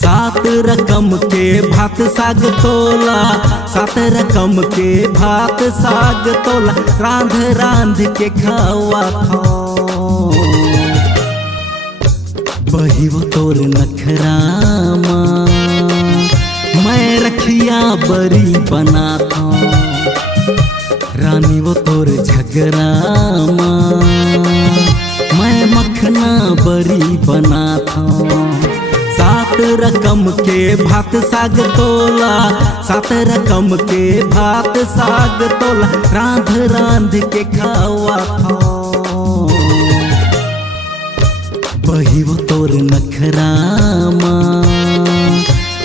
सात रकम के भात साग तोला, सात रकम के भात साग तोला, रांध रांध के खावा था। बही वो तोर नखरामा, मैं रखिया बरी बना था। रानी वो तोर झगरामा, मैं मखना बरी बना था। सात रकम के भात साग तोला, सात रकम के भात साग तोला, रांध रांध के खावा था। बही वो तोर नखरामा,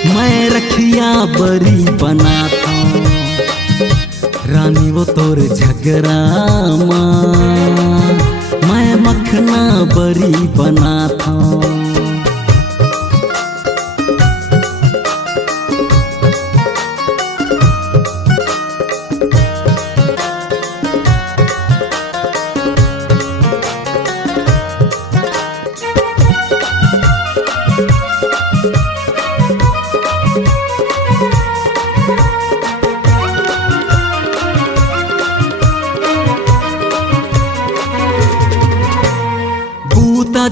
मैं रखिया बरी बना था। रानी वो तोर झगरामा, मैं मखना बरी बना था।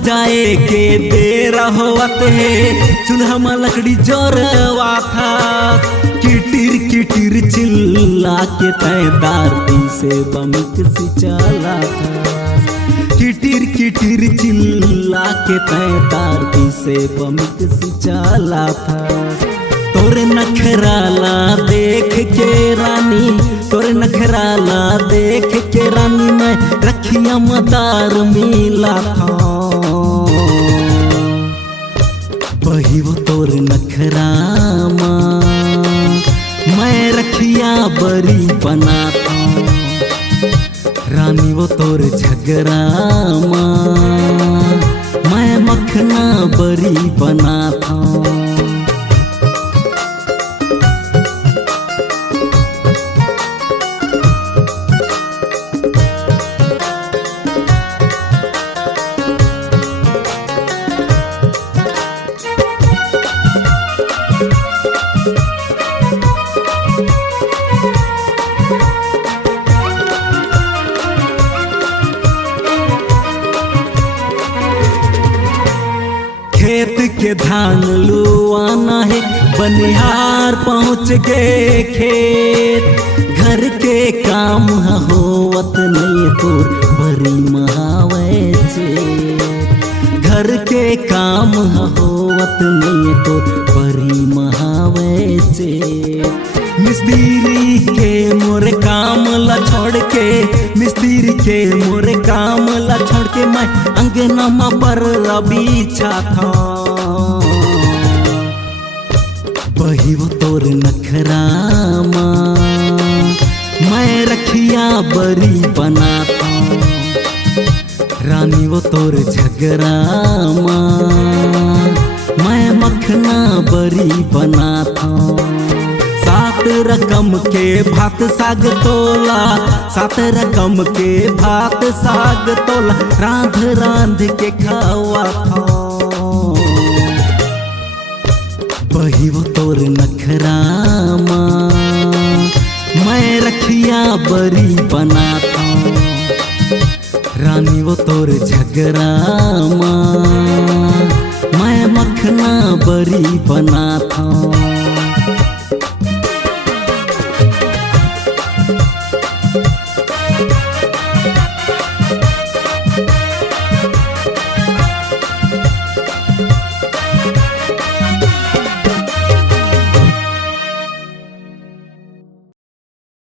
जाए के देर होवत है, चूल्हा में लकड़ी जोरवा था। किटिर किटिर चिल्ला के तैदार से बमिक सिचाला था। किटिर किटिर चिल्ला के तैदार से बमिक सिचाला था। तोरे नखराला देख के रानी, तोरे नखराला देख के रानी, मैं रखिया मदार मिला था। बही वो तोर नखरामा, मैं रखिया बरी बना था। रानी वो तोर झगरामा, मैं मखना बरी बना था। खेत के धान लुआना है, बनिहार पहुँच गए खेत। घर के काम होवत नहीं तोर बरी महावे चेत। घर के काम होवत नहीं तोर बरी महावे चेत। मिस्त्री के मोरे काम ला छोड़ के, मिस्त्री के मोरे काम ला छोड़ के, मैं अंगना पर बिछा था। बही वो तोर नखरामा, मैं रखिया बरी बना था। रानी वो तोर झगरामा, मैं मखना बरी बना था। सात रकम के भात साग तोला, सात रकम के भात साग तोला, रांध रांध के खावा था। बही वो तोर नखरामा, मैं रखिया बरी बना था। रानी वो तोर झगरामा, मैं मखना बरी बना था।